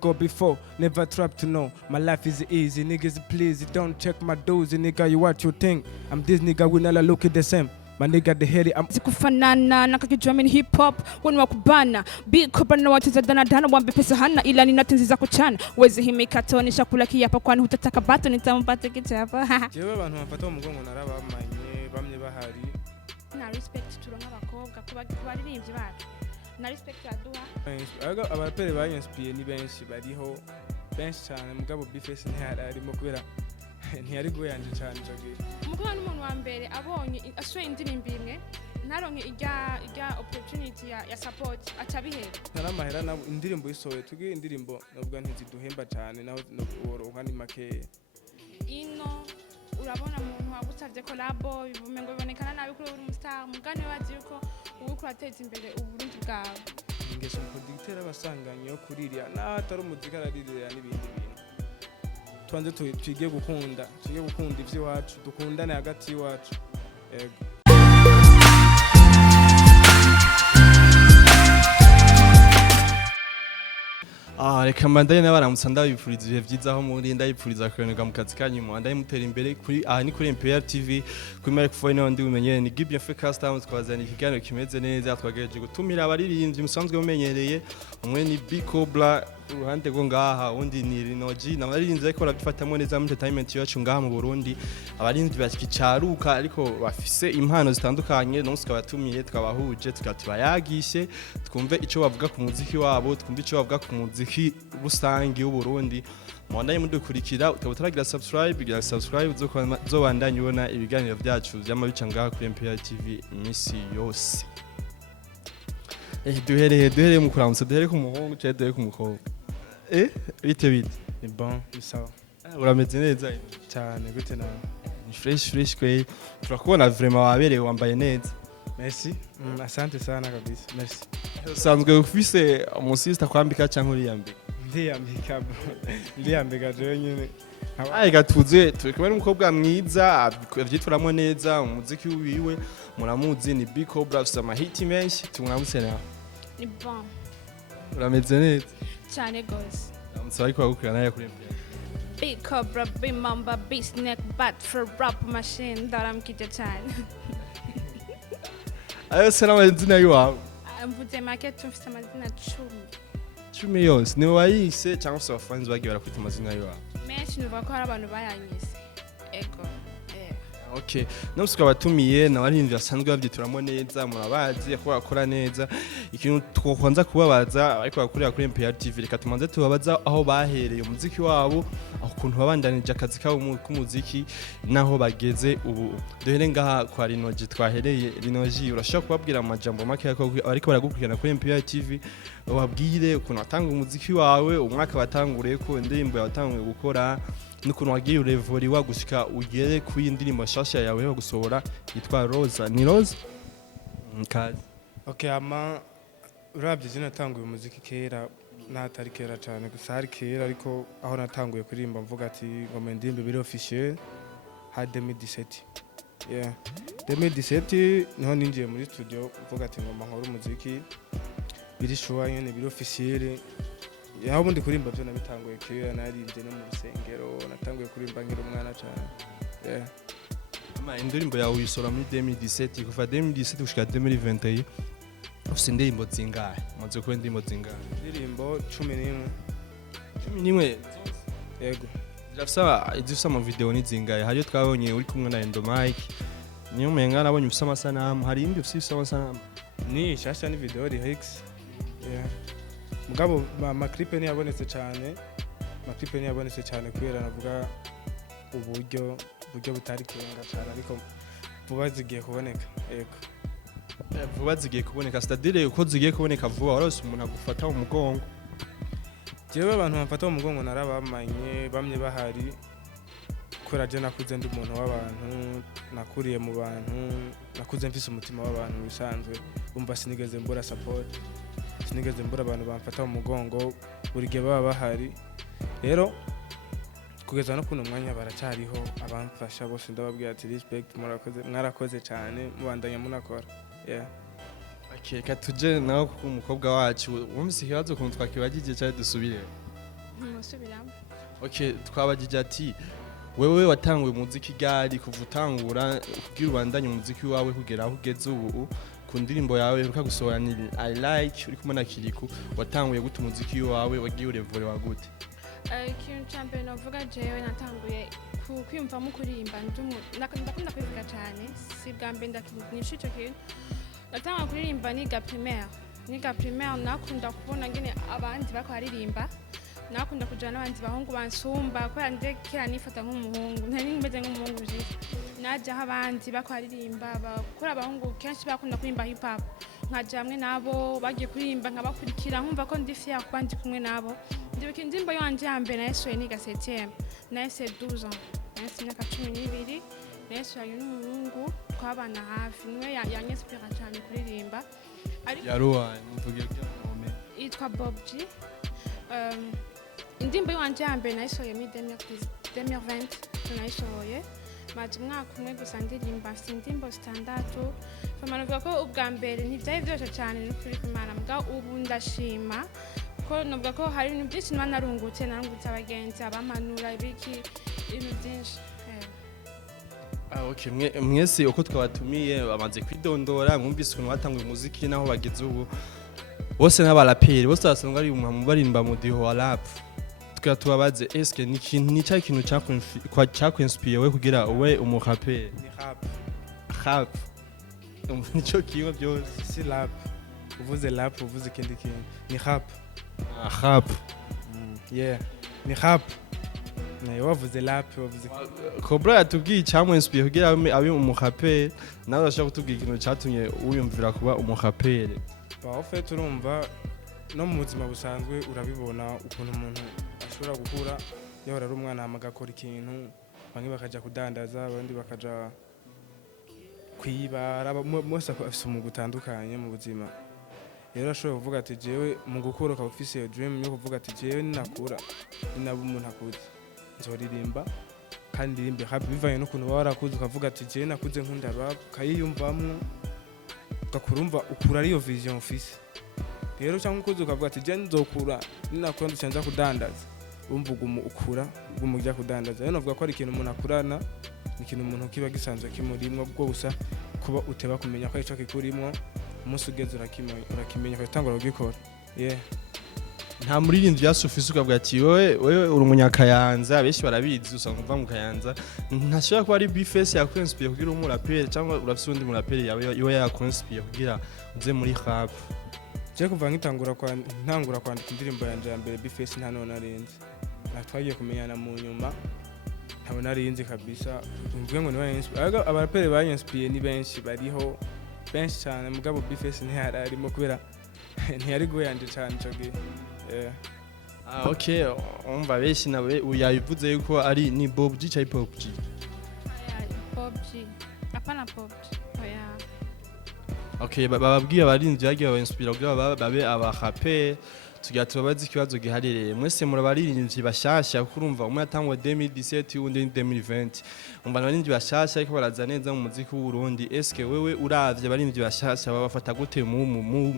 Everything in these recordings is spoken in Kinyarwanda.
go before, never trap to know. My life is easy, niggas please, don't check my dozy, nigga, you what you think? I'm this nigga, we never look at the same. My nigga the heri Sikufanana na kakijua hip hop wenu wakubana Big KOBRA na wacheza dana wambe pesa hana ila ni nothing za kuchana wezi himika toni shakula kiyapa kwani hutataka bato nitampata kichapa jewe abantu bafata umugongo narabamanye bamye bahari na respect turonka abakobwa kubaririmbyi bacu na respect aduha abaraperi bainspire ni benshi bariho benshi cyane mugabo bifese ntiyarimo kubera ntiyari goyanje cyane jogi umukobwa n'umuntu wa mbere abonye ashoye indirimbo imwe naronke ijya opportunity ya support acabihera naramahera nabo indirimbo isoye tugiye indirimbo nubwo ntiziduhemba cyane naho uronka ni make ino urabona umuntu wagutavye collabo bivumengo bibonekana nabi kuri uri star mugani wazi yuko ubu kurateza imbere uburundi bwawe ingesho producteur abasanganye yo kuriria na atari umuziki araririra n'ibindi bintu twanze twige gukunda ivyo wacu dukundane hagati yacu yego reka mbandanye n'abaramutsa ndabipfuriza ibihe byiza aho muri ndabipfuriza kurenga mu kazi kanyu mu ndaye mutera imbere kuri ni kuri ImperialTV kuri microphone ndi umenyereye ni Give Your Customers twazana ikiganiro kimeze neza twagerageje gutumira abaririmbyi musanzwe mumenyereye umwe ni KOBRA uruhande rwo ngaha undi ni LINOG n'abaririmbyi ariko barabifatamo neza mu entertainment yacu ngaha mu Burundi abaririmbyi bakicaruka ariko bafise impano zitandukanye no tukabatumiye tukabahuje tukatubayagishe twumve ico bavuga ku muziki wabo twumve ico bavuga ku muziki rusangi w'u Burundi mwandaye mudukurikira ukabutaragira subscribe uzobandanye ubona ibiganiro byacu by'amabica ngaha kuri ImperialTV imisi yose duhereye mu kuramutsa duhere ku muhungu cyangwa duhere ku mukobwa bite ni bon sawa urameze neza cyane gute nawe ni fresh kwe turakubona vraiment wabereye wambaye neza merci asante sana kabisa merci usanzwe ufise umusista kwambika cyangwa uriyambika ndiyambika jewe nyine gatuze turi kumwe n'umukobwa mwiza avyitwaramo neza umuziki wiwe muramuzi ni KOBRA afite amahiti menshi tumwamutse nawe ni bon urameze neza cyane gose namusaba ariko bagukira naye kuri KOBRA bimamba snack bat for rap machine ndaramkije cyane ayo sera amazina yiwawe mvuze market mfite amazina 10 yose ni wayise cyangwa se abafanzi bagiye barakwita amazina yiwawe menshi nuvuga ko hari abantu bayanyise ego okay no tukabatumiye n'abaririmbyi basanzwe babyituramo neza murabazi ko bakora neza ikintu twokonza kubabaza ariko bakorera kuri ImperialTV reka tumanze tubabaza aho bahereye umuziki wabo aho kuntu babandanije akazi kabo k'umuziki naho bageze ubu duhere ngaha kwa LINOG twahereye LINOG urashaka kubabwira amajambo make ariko baragukurikirana kuri ImperialTV babwire ukuntu watanga umuziki wawe umwaka batanguriye ko indirimbo yatanguye gukora nukuntu wagiye urevori wagushika ugere ku indirimbo shasha yawe yo gusohora yitwa Rosa ni Rose kazi okay ama urabye zinatanguye umuziki kera natari kera cyane gusa hari kera ariko aho natanguye kuririmba mvuga ati ngoma ndimbe biri officiel ha 2017 yeah 2017 niho ninjiye muri studio mvuga ati ngoma nkora umuziki biri shuwa nyene biri officiel yaho bundi kurimba byo nabitanguye kera naririmbye no mu rusengero natanguye kurimba ngira umwana cyane yeah indirimbo yawe uyisora muri 2017 kuva 2017 gushika 2021 ufite indirimbo zingahe maze ko indirimbo zingahe indirimbo 11 yego ndafisa izifisa mu video ni zingahe hariyo twabonye uri kumwe na Mike niyo menga nabonye ufisa amasanamu hari indi ufisa amasanamu ni shasha ni video Rex yeah mugabo ma clip ni yabonetse cyane kubera navuga uburyo butari kurenga cyane ariko vuba zigiye kuboneka yego vuba zigiye kuboneka stadire uko zigiye kuboneka vuba warose umuntu agufata mu mugongo jewe abantu bamfata mu mugongo narabamanye bamye bahari kubera je nakuze ndi umuntu w'abantu nakuriye mu bantu nakuze mfise umutima w'abantu bisanzwe umva sinigeze mbura support sinigeze mbura abantu bamfata mu mugongo buri gihe baba bahari rero kugeza no kuno mwanya baracyariho abamfasha bose ndababwira ati respect mwarakoze cyane mubandanya munakora yeah okay katuje naho ku mukobwa wacu wumvise ikibazo kuntu twakibagije cyane dusubire musubiramo. Okay, twabagije ati wewe watanguye umuziki gari kuva utangura kugira ubandanye umuziki wawe kugera aho ugeze ubu ku ndirimbo yawe uruka gusohora ni I like uri kumwe na Kiriku watanguye gute umuziki wawe wagiye urevore wagute? Ikintu cya mbere navuga jewe natanguye kwiyumvamo kuririmba ndakunda kwivuga cyane si bwa mbere ndakinisha icyo kintu natanguye kuririmba niga primaire nakunda kubona ngene abandi bako baririmba nakunda kujana n'abandi bahungu bansumba kubera ndekera nifata nk'umuhungu ntari meze nk'umuhungu je naje aho abandi bako baririmba bakora abahungu kenshi bakunda kuririmba hip hop nkaje hamwe nabo bagiye kuririmba nkabakurikira nkumva ko ndi fier kuba ndi kumwe nabo ndibuka indirimbo yanje ya mbere nayesoye niga 7e nahise 12 ans nahise imyaka 12 nayesoye n'umuhungu twabana hafi niwe yanyespira cyane kuririmba yaruwa mvuge byo moment yitwa Bob G indirimbo yanje ya mbere nayisohoye muri 2020 tunayisohoye maze umwaka umwe gusa ndirimba mfite indirimbo zitandatu navuga ko ubwa mbere ntibyari byoroshye cyane n'ukuri kw'Imana mbwa ubu ndashima ko navuga ko hari ibintu byinshi niba narungutse abagenzi abamanura ibiki ibintu byinshi. Okay, mwese uko twabatumiye bamaze kwidondora mwumvise ukuntu batanguye umuziki naho bageze ubu bose n'abaraperi bose basanga ari mu barimba mu diho wa rap tukaba tubabaze eske ni ikintu cyakwinspire we kugira uwe umuraperi? Ni rap nico kintu byose si rap uvuze rap uvuze ikindi kintu ni rap yeah ni rap nayo wavuze rap wavuze KOBRA yatubwiye icyamwinspire kugira abe umuraperi nawe urashaka kutubwira ikintu cyatumye wiyumvira kuba umuraperi? Baho turumva no mu buzima busanzwe urabibona ukuntu umuntu ashobora gukura yahora ari umwana amagakora ikintu bamwe bakaja kudandaza abandi bakaja kwiba mose afise umwuga utandukanye mu buzima rero ashobora kuvuga ati jewe mu gukura ukaba ufise iyo dream yo kuvuga ati jewe ninakura ninaba umuntu akuze nzoririmba kandi ndirimbe rap bivanye n'ukuntu baba warakuze ukavuga ati jewe nakuze nkunda rap ukayiyumvamwo ugakurumva ukura ariyo vision ufise rero cyangwa ukuze ukavuga ati jewe nzokura ninakura nducanza kudandaza umvuga ukura umujya kudandaza rero navuga ko ari ikintu umuntu akurana ni ikintu umuntu kiba gisanzwe kimurimwo bwo gusa kuba uteba kumenya ko ico kikurimwo umunsi ugeze urakimenya ukatangura kugikora yeah. Nta muririmbyi yasufise ukavuga ati wewe uri umunyakayanza abenshi barabizi usanga uva mu Kayanza ntashobora kuba ari bifese yakwinspire kugira umuraperi cyangwa urafise undi muraperi yawe yakwinspire kugira uze muri rap? Je kuva nkitangura kwandika indirimbo yanje ya mbere bifese nta none arenze natwagiye kumenyana mu nyuma ntabwo narinzi kabisa mvuge ngo niwe abaraperi banyispire ni benshi bariho benshi cyane mugabo bifese ntiyararimo kubera ntiyari goyanje cyane cyo gihe. Okay, umva benshi nawe uyabivuze yuko ari ni Bob G cyangwa Pop G? Bob G apana Pop G oya. Okay, bababwiye abarinzi bagiye bainspire kugira babe abaraperi tugira tubabaze ikibazo giharereye mwese murabaririmbyi bashasha kurumva umwe yatangwa 2017 undi 2020 umva abaririmbyi bashasha ariko baraza neza mu muziki w'u Burundi eske wewe uravye abaririmbyi bashasha babafata gute mu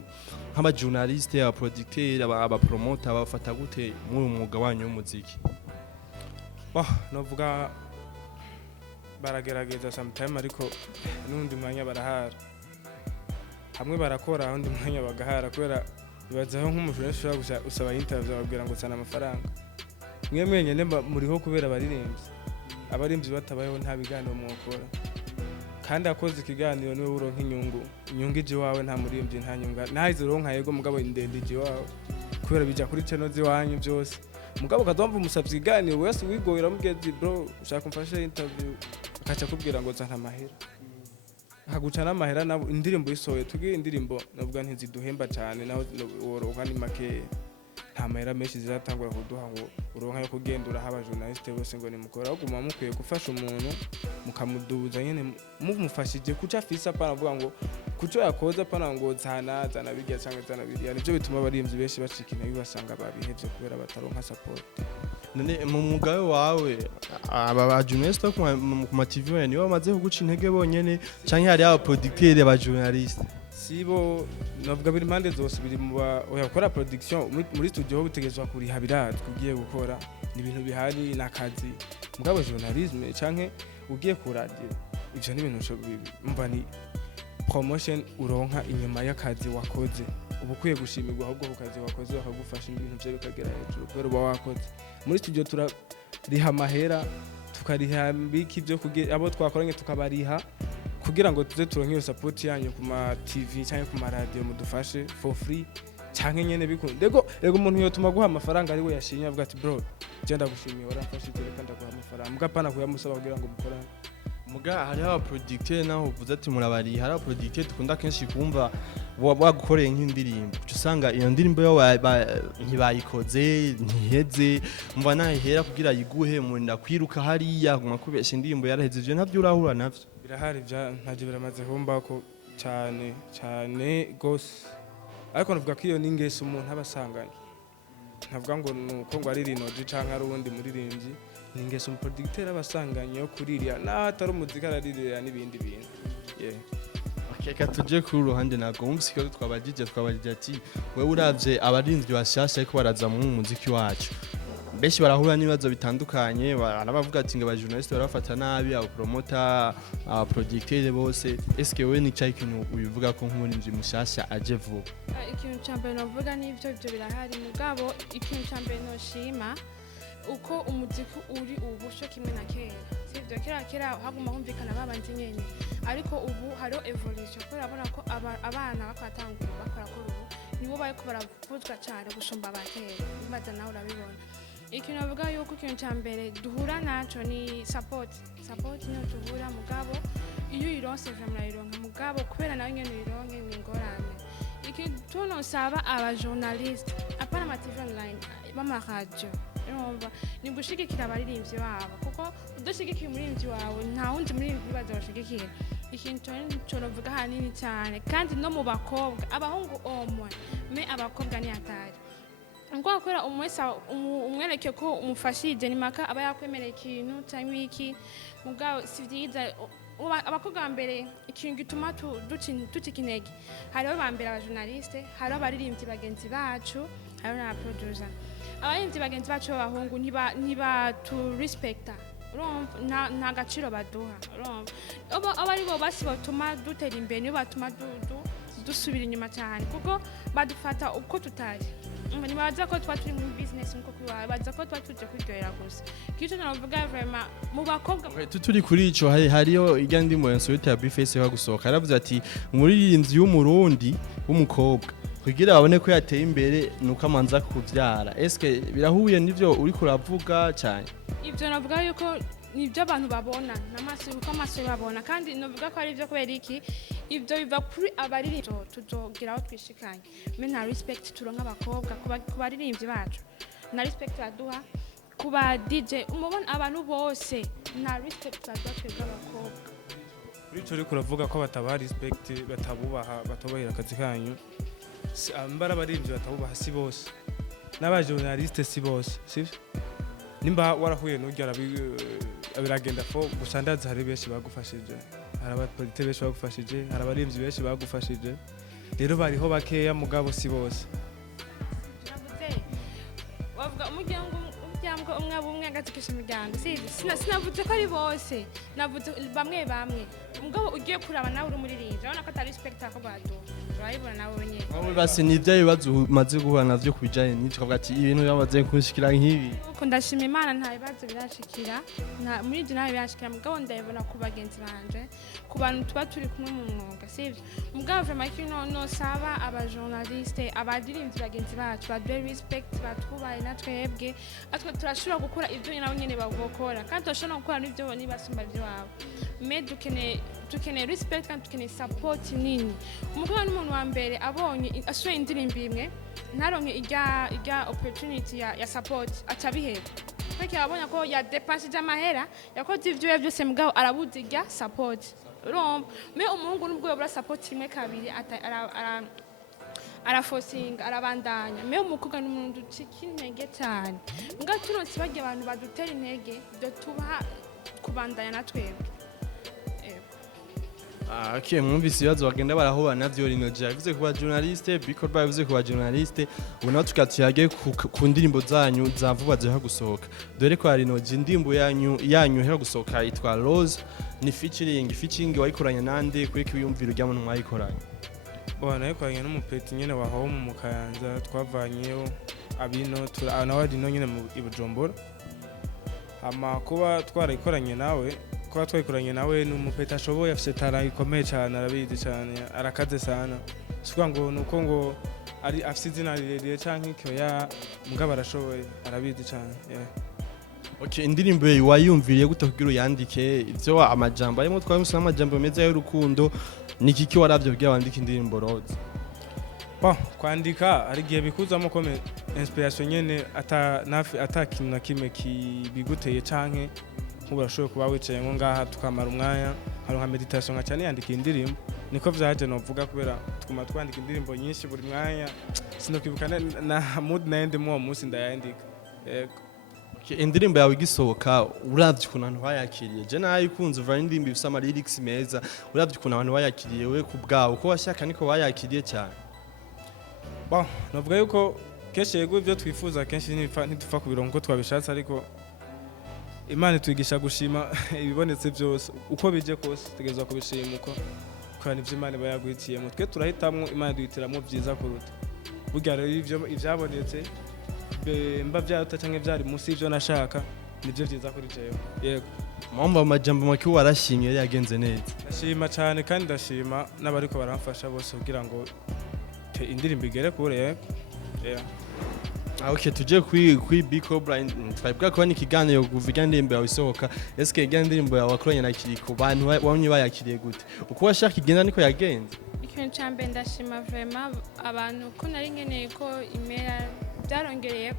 nk'aba journaliste aba producteur aba promoter babafata gute mu mwuga wanyu w'umuziki? Novuga baragerageza sometime ariko n'undi mwanya barahara hamwe barakora undi mwanya bagahara kubera bibazaho nk'umuntu ushobora usaba interview ababwira ngo sana amafaranga mwe mwenyene muriho kubera abaririmbyi batabayeho nta biganiro mwokora kandi akoze ikiganiro niwe uronka inyungu ije wawe nta muririmbyi nta nyunga nahize uronka yego mugabo indende ije wawe kubera bija kuri channel ziwanyu byose mugabo kazomva umusavye ikiganiro wese wigoyera mugezi bro ushaka kumfasha interview akaca kubwira ngo zana amahera haguca n'amahera nabo indirimbo isohoye tugiye indirimbo navuga ntiziduhemba cyane naho woroka ni make nta mahera menshi zizatangura kuduha ngo uronka yo kugendura haba journaliste bose ngo nimukora aguma mukwiye gufasha umuntu mukamuduza nyene mumufashije kuca afisa pana avuga ngo kuco yakoza pana ngo zana bijya cyangwa zana biriya nivyo bituma abarimvyi benshi bacika intege basanga babihevye kubera bataronka support. None mu mwuga wawe aba ba journaliste ku ma TV nibo bamaze kuguca intege bonyene canke hari aba producteur aba journaliste? sibo navuga biri impande zose biri mu gukora production muri studio ho butegezwa kuriha birazwi ugiye gukora ni ibintu bihari n'akazi mugabo journalisme canke ugiye ku radio ivyo ni ibintu mva ni promotion uronka inyuma y'akazi wakoze ubu kwiye gushimirwa ahubwo ku kazi wakoze bakagufasha ibintu byo bikagera hejuru kubera uba wakoze muri studio turariha amahera tukariha mbiki byo kugira abo twakoranye tukabariha kugira ngo tuze turonke iyo support yanyu ku ma TV cyangwa ku ma radio mudufashe for free cyangwa nyene bikunde rego umuntu yotuma guha amafaranga ari we yashinya avuga ati bro genda gushimiye waramfashije reka ndaguha amafaranga mugapana kuyamusaba kugira ngo mukorane muga hari aba producteur naho uvuze ati murabari hari aba producteur dukunda kenshi kumva wagukoreye nk'indirimbo usanga iyo ndirimbo yo ntibayikoze ntiheze umva nahera kugira yiguhe murinda kwiruka hariya kumakubesha indirimbo yaraheze ivyo navyo urahura navyo birahari ntaje biramaze humba ko cyane gose ariko navuga ko iyo ningeso umuntu abasanganye ntavuga ngo nuko ngo ari LINOG canke ari uwundi muririmbyi ningeso umuproducteur abasanganye yo kuriria atari umuziki araririra n'ibindi bintu Reka tuje kuri ruhande ntabwo wumvise ko twabagije ati wewe uravye abarinzwi bashasha ariko baraza mu muziki wacu benshi barahura n'ibibazo bitandukanye barabavuga ati ngo abajournaliste barafata nabi abo promoter aba producteur bose eske wewe ni cyari kintu ubivuga ko nk'umurinzi mushasha aje vuba ikintu cyambere navuga n'ivyo birahari mugabo ikintu cyambere no shima uko umuziki uri ubusho kimwe na kera sivyo kera haguma humvikana babanje nyene ariko ubu haro evolution ko urabona ko abana bakatangura bakora ko ubu nibo bariko baravuzwa cyane gusumba abakera bimaze nawe urabibona ikintu navuga yuko ikintu cyambere duhura naco ni support niyo duhura mugabo iyo ironse vraiment ironka mugabo kubera nawe nyene ironke ni ngorane ikintu tunosaba aba journaliste apana ama TV online bama radio ni gushigikira abaririmbyi babo kuko udashigikiye umuririmbyi wawe nta wundi muririmbyi bazabashigikira ikintu cyo navuga hanini cyane kandi no mu bakobwa abahungu omwe me abakobwa ni atari ngo akora umwereke ko umufashije ni maka aba yakwemereye ikintu cyangwa iki mugabo si byiza abakobwa mbere ikintu gituma tucikinege hariho bambere abajournaliste hariho abaririmbyi bagenzi bacu hariho na producer abarinzi bagenzi bacu b'abahungu ntiba tu respecta nta gaciro baduha aba ari bo basi batuma dutera imbere nibo batuma dusubira inyuma cyane kuko badufata uko tutari ntibaza ko tuba turi muri business nkuko kwiwawe baza ko tuba tuje kwiryohera gusa kicyo navuga vraiment mu bakobwa turi kuri ico hariyo irya ndimo yansohota ya Bface yo gusohoka aravuze ati umuririmbyi w'umurundi w'umukobwa kugira babone ko yateye imbere nuko amanza kuvyara eske birahuye nivyo uri kuravuga cyane ivyo navuga yuko nibyo abantu babona n'amaso uko amaso babona kandi navuga ko ari byo kubera iki ivyo biva kuri abaririmbyi tuzogiraho twishikanye me na respect turonka abakobwa ku baririmbyi bacu na respect baduha ku ba DJ umubona abantu bose na respect baduha twebwe abakobwa uri uri kuravuga ko batabaha respect batabubaha batubahira akazi kanyu ambara abaririmbyi batabubaha si bose n'abajournaliste si bose sivyo nimba warahuye n'urya biragenda fo gusa ndazi hari benshi bagufashije hari abapolitike benshi bagufashije hari abaririmbyi benshi bagufashije rero bariho bakeya mugabo si bose wavuga umuryango umwe agatikisha imiryango sinavuze ko ari bose navuze bamwe mugabo ugiye kuraba nawe uri umuririmbyi urabona ko atari respect ako baduha urayibona nawe nyine wowe basi ni ibyo bibazo umaze guhura navyo kubijanye n'icyo kavuga ati ibintu byamaze kushikira nk'ibi uko ndashima Imana nta bibazo birashikira muri ibyo nawe birashikira mugabo ndabibona ku bagenzi banje ku bantu tuba turi kumwe mu mwuga sivyo mugabo vraiment kino no saba aba journaliste abadirimbyi bagenzi bacu baduhe respect batubaye natwebwe atwe turashobora gukora ibyo nawe nyene bagokora kandi turashobora gukora n'ibyo nibasumba byabo me dukeneye respect kandi dukeneye support nini umukobwa n'umuntu wa mbere abonye ashoye indirimbo imwe ntaronke ijya opportunity ya support acabiheba kuko abonye ko ya dépense amahera yakoze ibyo byose mugabo arabuze ijya support urumva me umuhungu n'ubwo yobura support rimwe kabiri arafosinga arabandanya me umukobwa n'umuntu ucika intege cyane mugabo turonse bagiye abantu badutera intege byo tubaha kubandanya natwebwe Okay, mwumvise ibibazo bagenda barahura navyo LINOG yavuze kuba journaliste, KOBRA yavuze kuba journaliste, ubu nawe tukatuyage ku ndirimbo zanyu za vuba ziha gusohoka. Dore ko LINOG indirimbo yanyu iheruka gusohoka yitwa Rose, ni featuring wayikoranye nande kuri kibiyumviro rya muntu mwayikoranye. Nayikoranye n'umupeti nyene wa home mu Kayanza twavanyeyo abino nawe dino nyene mu Bujumbura. Ama kuba twarayikoranye nawe kuba twayikoranye nawe n'umupeta ashoboye afite tara ikomeye cyane arabizi cyane arakaze sana sikuvuga ngo nuko ngo ari afite izina rirerire canke ikoya mugabo arashoboye arabizi cyane Okay, indirimbo wayumviriye gute kugira uyandike ivyo amajambo arimo twamusana amajambo meza y'urukundo niki ki waravyo kugira wandike indirimbo Rose? Kwandika ari gihe bikuzamo kome inspiration nyene atakintu na kimwe kibiguteye canke urashoboye kuba wicaye ngo ngaha tukamara umwanya hari nka meditation nka cyane yandika indirimbo niko vyaje novuga kubera tukuma twandika indirimbo nyinshi buri mwanya sinokwibuka na mood naende mu munsi ndayandika yego. Okay, indirimbo yawe igisohoka uravye ukuntu abantu bayakiriye je nayikunze uva indirimbo ifite ama lyrics meza uravye ukuntu abantu bayakiriye we kubgawo uko washaka niko bayakiriye cyane. Navuga yuko kenshi yego ivyo twifuza kenshi ntidupfa kubironka uko twabishatse ariko Imana twigisha gushima ibibonetse byose uko bije kose tegezwa kubishima uko kandi ivyo Imana bayagwitiyemo twe turahitamwo Imana duhitiramo byiza kuruta burya rero ivyo ivyabonetse mba vyata canke vyari musi ivyo nashaka nivyo byiza kuri jewe yego. Mwamba amajambo make warashimye yagenze neza. Ndashima cyane kandi ndashima n'abariko baramfasha bose kugira ngo indirimbo igere kure yego. Okay, tuje kuri KOBRA twabwa ko ni kiganiro kuvuga indirimbo yawe isohoka. Eske igenda indirimbo yawe wakoranye na Kiriko bantu bamwe bayakiriye gute? Uko washaka igenda niko yagenze? Ikintu cyambe ndashima vraiment abantu ko nari nkeneye ko imera byarongereye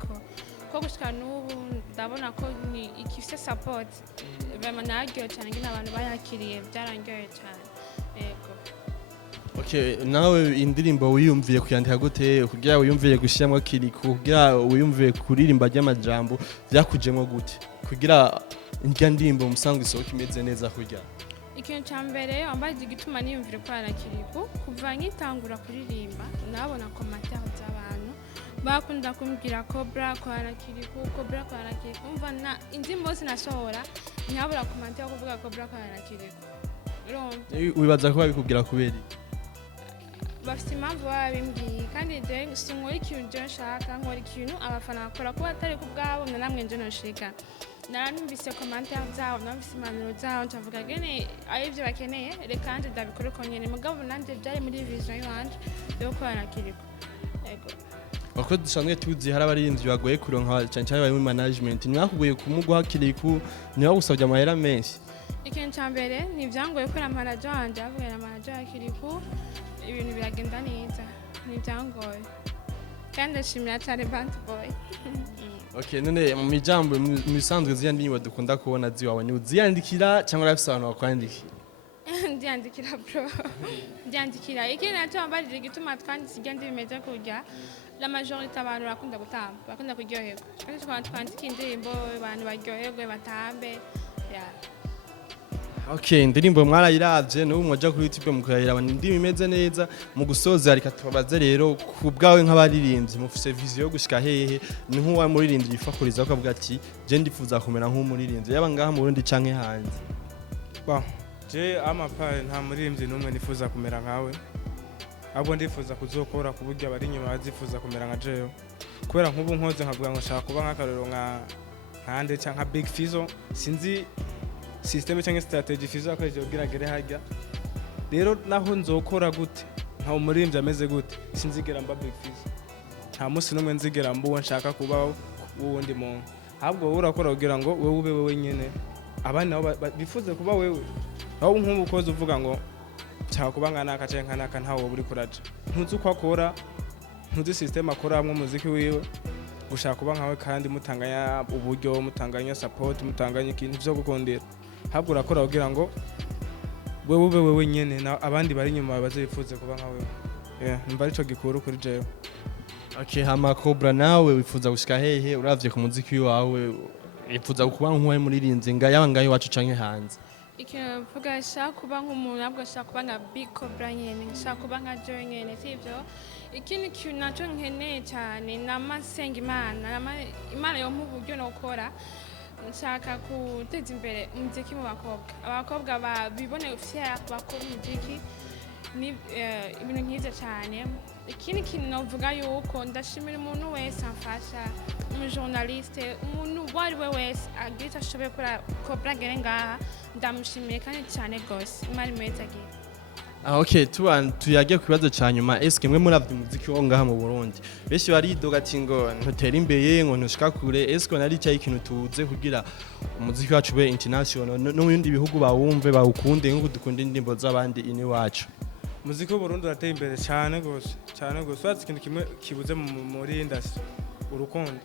ko gushika n'ubu ndabona ko ni ikifise support vraiment naryo cyane ngina abantu bayakiriye byarangiye cyane yego. Okay, nawe indirimbo wiyumviye kuyandika gute kugira wiyumviye gushiramo Kiriko kugira wiyumviye kuririmba ry'amajambo byakujemo gute kugira indya ndirimbo musanzwe isohoka imeze neza kugira? Ikintu cyambere wambaye igituma niyumvire ko ara Kiriko kuva nkitangura kuririmba nabona commentaire z'abantu bakunda kumbwira KOBRA ko ara Kiriko KOBRA ko ara Kiriko umva na indirimbo sinasohora ntabura commentaire kuvuga KOBRA ko ara Kiriko. Wibaza ko babikubwira kubera bafite impamvu babimbwiye kandi je sinkora ikintu je nshaka nkora ikintu abafana bakora ko atari ku bwabo na namwe nje noshika naranumvise commentaire zabo namvise impanuro zabo ndavuga gene ayivyo bakeneye reka nje ndabikora ko nyene mugabo nanje byari muri vision yanje yo kwana Kiriko yego. Wako dusanzwe tuzi hari abarinzi bagoye kuronka cyane cyane bari mu management nyakugoye kumuguha Kiriko niba gusabye amahera menshi. Ikintu cyambere ni byangoye ko manager wanje avuye na manager wa Kiriko ibintu biragenda neza ni byangoye kandi ashimira cyane band boy. Okay, none mu mijambo mu bisanzwe ziyandinyi dukunda kubona ziwawe ni uziyandikira cyangwa rafise abantu bakwandikira? Ndiyandikira bro ndiyandikira ikintu naco ambarije igituma twanditse igende bimeze kujya la majorité abantu bakunda gutamba bakunda kuryoherwa kandi twandika indirimbo abantu baryoherwe batambe ya. Okay, indirimbo mwarayiravye n'ubu mwaja kuri YouTube mukayiraba indimi imeze neza mu gusoza ariko tubabaze rero kubgawe nk'abaririmbyi mufise vision yo gushika hehe ni nkuwa muririmbyi yifakuriza ko avuga ati je ndifuza kumera nk'umuririmbyi yaba ngaha mu Burundi canke hanze? Je amapare nta muririmbyi numwe nifuza kumera nkawe ahubwo ndifuza kuzokora kuburyo abari inyuma bazifuza kumera nka jewe kubera nk'ubu nkoze nkavuga ngo nshaka kuba nk'akarero nkande canke Big Fizzo sinzi system cyangwa strategy Fizzo akoresheje kugira gere hajya rero naho nzokora gute nta umuririmbyi ameze gute sinzigera mba Big Fizzo nta musi numwe nzigera mbuwe nshaka kubaho wundi muntu ahubwo wowe urakora kugira ngo wewe ube wewe nyene abandi nabo bifuze kuba wewe aho nk'ubu koze uvuga ngo cyaka kuba nkanaka cyangwa nkanaka ntawo buri kuraje ntuzi uko akora ntuzi system akora hamwe umuziki wiwe gushaka kuba nkawe kandi mutanganya uburyo mutanganya support mutanganya ikintu byo gukondera habwo urakora kugira ngo wewe ube wewe nyene abandi bari nyuma bazifuze kuba nkawe mba arico gikuru kuri jewe. Okay, hama KOBRA nawe wifuza gushika hehe uravye ku muziki wawe wifuza kuba nk'uwe muririnze nga yaba ngahe wacu canke hanze? ikintu mvuga nshaka kuba nk'umuntu ntabwo nshaka kuba nka big KOBRA nyene nshaka kuba nka Joy nyene sivyo ikindi kintu naco nkeneye cyane namasenga imana yo mu buryo nokora nshaka guteza imbere umuziki mu abakobwa babibone fier bakora umuziki ni ibintu nk'ivyo cyane ikindi kintu novuga yuko ndashimira umuntu wese amfasha umujournaliste umuntu wari we wese agira ashoboye kora KOBRA gere ngaha ndamushimiye kandi cyane gose imari meza agira okay tuyagiye ku kibazo ca nyuma eske mwe muravye umuziki wo ngaha mu Burundi benshi baridoga ati ngo ntutera imbere ngo ntushika kure eske nari cyayi ikintu tuze kugira umuziki wacu be international no mu bindi bihugu bawumve bawukunde nko dukunda indimbo z'abandi ini wacu umuziki w'Uburundi urateye imbere cyane gose watse ikintu kimwe kibuze muri industry urukundo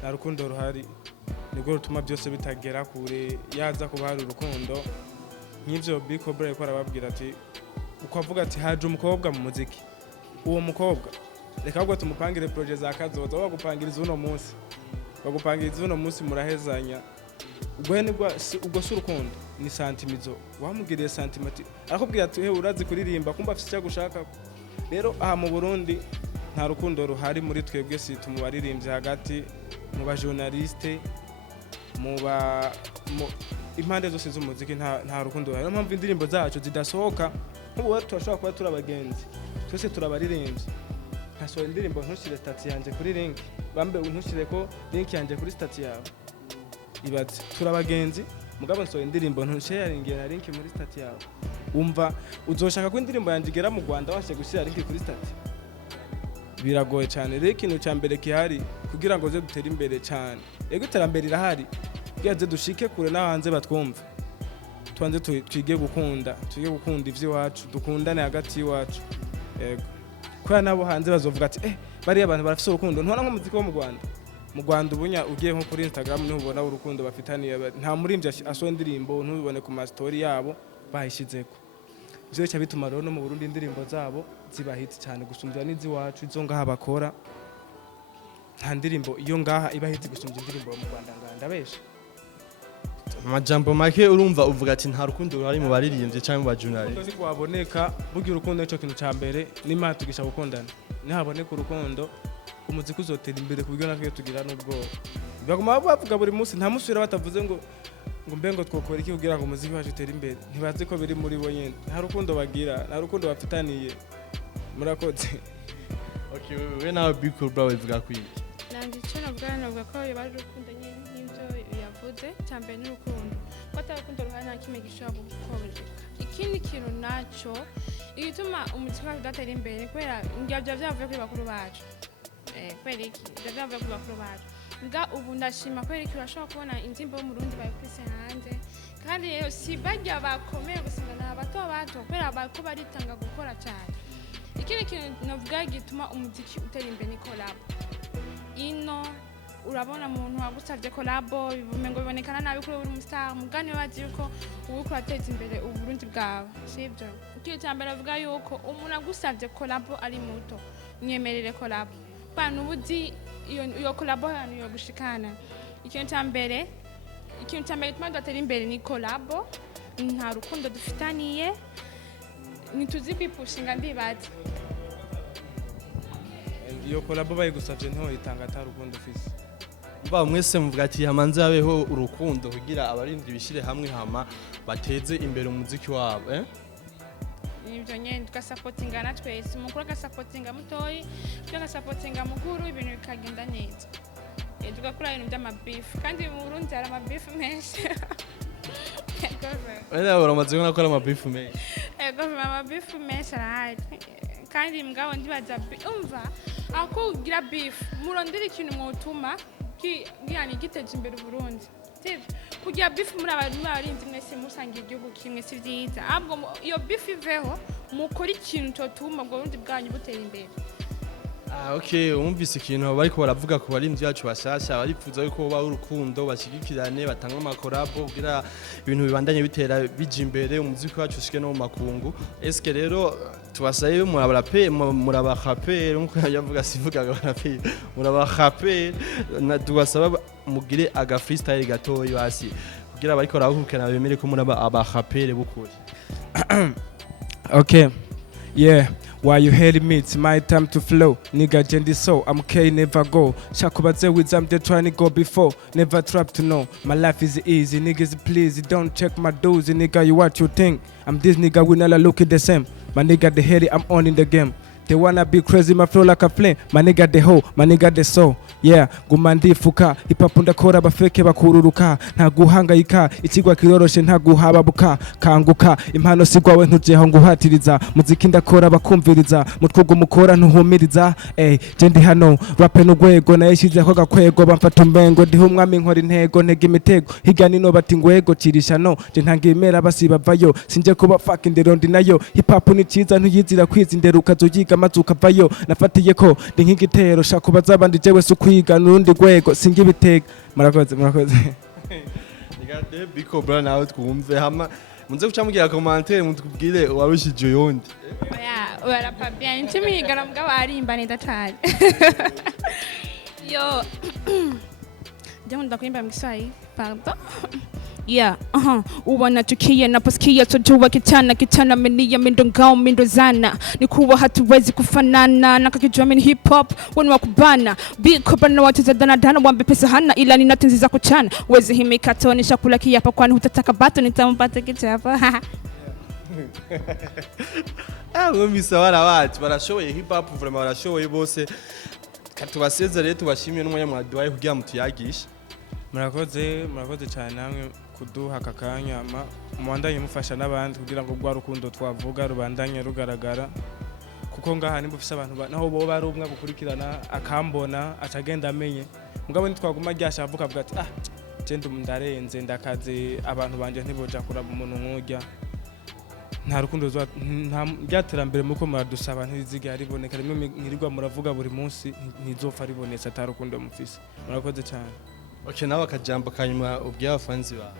nta rukundo ruhari nibwo rutuma byose bitagera kure yaza kuba hari urukundo nk'ivyo big KOBRA yakora babwira ati ukavuga ati haje umukobwa mu muziki uwo mukobwa reka ahubwo tumupangire projet za kazoza bagupangiriza uno munsi murahezanya ubwo si urukundo ni santimizo wamugiriye santimati arakubwira ati he urazi kuririmba kumva afite icyo gushaka rero aha mu Burundi nta rukundo ruhari muri twebwe si tumubaririmbye hagati mu ba journaliste impande zose z'umuziki nta rukundo ruhari mpamvu indirimbo zacu zidasohoka nk'ubu turashobora kuba turabagenzi twese turabaririmbye nkasohora indirimbo ntushyire stati yanjye kuri link bambe ntushyire ko link yanjye kuri stati yawe ibaze turabagenzi mugabo nsohora indirimbo ntusharingiye na link muri stati yawe umva uzoshaka ko indirimbo yanjye igera mu Rwanda washe gushyira link kuri stati biragoye cyane rero ikintu cya mbere kihari kugira ngo ze dutere imbere cyane yego iterambere irahari byaze dushike kure n'ahanze batwumva twanze twige gukunda ivy'iwacu dukundane hagati y'iwacu yego kwa nabo hanze bazovuga ati bari abantu barafise urukundo ntwana nk'umuziki wo mu Rwanda ubunya ugiye nko kuri Instagram niho ubona urukundo bafitaniye nta murimbye aso indirimbo ntubibone ku ma story yabo bahishizeko ivyo cyo bituma rero no mu Burundi indirimbo zabo zibahitse cyane gusumbya n'iziwacu izo ngaha bakora nta ndirimbo iyo ngaha ibahitse gusumbya indirimbo mu Rwanda nganda besha amajambo make urumva uvuga ati nta rukundo ruri mu baririmbye cyangwa mu bajournaliste uko waboneka bugira urukundo cyo kintu ca mbere n'Imana tugisha gukundana nihaboneka urukundo umuziki uzotera imbere ku buryo natwe tugira n'ubwo baguma bavuga buri munsi nta musubira batavuze ngo mbe ngo twokora iki kugira ngo umuziki wacu utere imbere ntibazi ko biri muri bo nyene nta rukundo bagira nta rukundo bafitaniye murakoze okay we nawe big KOBRA bivuga kwiki nandi cyo navuga ko bari urukundo nyine n'ibyo yavuze cyambere n'urukundo ko atarukundo ruhari nta kimwe gishobora gukoreka ikindi kintu naco igituma umuziki wacu udatera imbere kubera ngabyo byavuye kuri bakuru bacu kubera iki byavuye kuri bakuru bacu nga ubu ndashima kubera iki urashobora kubona indirimbo mu Burundi bayikubise hanze kandi rero si bajya bakomeye gusinga n'abato kubera bako baritanga gukora cyane ikindi kintu navuga gituma umuziki utera imbere ni collab ino urabona umuntu wagusavye collabo bivumengo bibonekana nabi kuri uri umustar mugani wazi yuko ubu kurateza imbere uburundi bwawe sivyo ikindi cyambere avuga yuko umuntu agusavye collabo ari muto nyemerere collabo bana ubuzi iyo collabo hano yo gushikana ikintu cyambere gituma dutera imbere ni collabo nta rukundo dufitaniye nituzi kwipushinga ndibaza iyo collabo bayigusavye nto itanga atarukundo ufise mwese muvuga ati hamanze yabeho urukundo kugira abarindi bishire hamwe hama bateze imbere umuziki wabo nibyo nyene tugasupportinga na twese mukuru agasupportinga mutoyi tugasupportinga mukuru ibintu bikagenda neza tugakora ibintu by'amabeef kandi mu Burundi hari amabeef menshi wenda uramaze gukora amabeef menshi amabeef menshi arahari kandi mugabo ndibaza umva ako ugira beef murondera ikintu mwotuma yani giteje imbere Burundi kugira beef muri abarinzi mwese musangira igihugu kimwe si vyiza ahubwo iyo beef iveho mukora ikintu cyotuma ubwo Burundi bwanyu butera imbere okay umvise ikintu bariko baravuga ku barinzi yacu bashasha barifuza yuko baba urukundo bashigikirane batanga amakorabo kugira ibintu bibandanye bitera bije imbere umuziki wacu ushike no mu makungu eske rero tubasaye murabahape nkuko yavuga sivuga murabahape na tuwasaba mugire aga freestyle gatoyi basi kugira abariko baragukurikirana bemere ko muri abarapere b'ukuri. Okay, yeah. Why you hating me? It's my time to flow. Nigga, Jendi so I'm K, never go. Shakubaze with them, they trying to go before. Never trap to know. My life is easy. Niggas, please, don't check my dues. Nigga, you what you think? I'm this nigga, we never look at the same. My nigga, the heady, I'm on in the game. They wanna be crazy, my flow like a flame. My nigga the hoe, my nigga the soul. Yeah, gumandi fuka. Ipapunda kora bafeke bakururuka. Nta guhangayika, ikigwa kiroroshe nta guhababuka. Kanguka, impano sigwawe ntujeho nguhatiriza. Muziki ndakora bakumviriza. Mutwugo mukora ntuhumiriza. Jendi hano, rape n'ugwego nayishizeho gakwego bamfata umbengo ndiho umwami nkora intego ntega imitego. Higa nino bati ngwego cirisha no. Je ntanga imera basiba vayo. Sinje kuba fucking nderondi nayo. Hip hop ni ciza ntuyizira kwizindera ukazoyiga maze ukavayo nafatiye ko ndi nk'igitero shaka bazabandi jewe sukwiga nurundi gwego singe bitega murakoze Nigade Big KOBRA nawe twumve hama munze guca mugira commentaire mutubwire warushije yondi oya barapa bien ntimiga mbwa barimba neza cyane yo Jamu ndakuimba mkiswahili pardon. Yeah, wanachukia naposikia tojua kitana menia mindo ngao mindo zana ni kuwa hatuwezi kufanana na kakijua mini hip hop wenu wakubana Big KOBRA na watu za dana wambe pesa hana ila nina tenzi za kuchana wezi himi katoni shakula kiyapa kwani hutataka bato nitampata kichapa mwumvise warawacu barashoboye hip hop vraiment barashoboye bose katubasezerere tubashimye n'umwanya mwaduhaye kugira mutuyagishe. Murakoze cyane namwe kuduha akakanya mwandanye mufasha n'abandi kugira ngo rwa rukundo twavuga rubandanye rugaragara kuko ngaha nimba ufise abantu naho bo bari umwe gukurikirana akambona acagenda amenye mugabo nitwaguma ryashavuka avuga ati je ndarenze ndakaze abantu banje ntiboja kuraba umuntu nk'urya nta rukundo ryaterambere muko muradusaba ntizige riboneka rimwe nkirirwa muravuga buri munsi ntizopfa ribonetse atarukundo mufise. Murakoze cyane. Okay, nawe akajambo kanyuma ubwiye abafanzi bawe.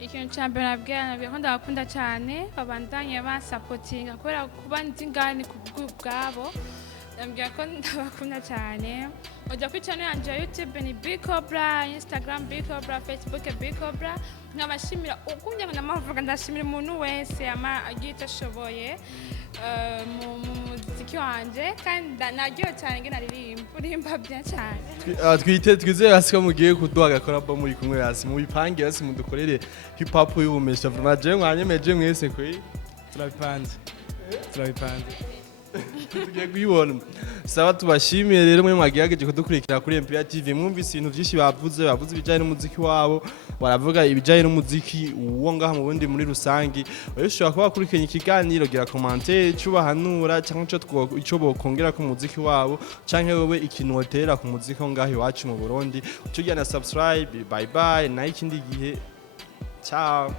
Ikintu cyambere nabwiye ko ndabakunda cyane babandanye basapotinga kubera kuba ndi ngani kubwabo nabwiye ko ndabakunda cyane. Ujya kuri channel yanjye ya YouTube ni Big KOBRA, Instagram Big KOBRA, Facebook Big KOBRA. Nkabashimira ukumye namavuga ndashimira umuntu wese agita ashoboye mu muziki wanje kandi naryoye cyane nge naririmba bya cyane. Twizeye hasi ko mugiye kuduha agakorabo muri kumwe hasi mu bipange hasi mudukorere hip hop y'ubumesha vraiment je mwanyemeje mwese kwe turabipanze tugiye kuyibona. Sawa tubashimiye rero mwe mwagiyageje kudukurikira kuri ImperialTV mwumvise ibintu byinshi bavuze ibijanye n'umuziki wabo baravuga ibijanye n'umuziki uwo ngaha mu bundi muri rusangi. Ushobora kuba kurikenya ikiganiro gira commentaire cyubahanura cyangwa ico bokongera ku muziki wabo canke wewe ikintu wotera ku muziki ngaho iwacu mu Burundi ucujya na subscribe. Bye bye na ikindi gihe ciao.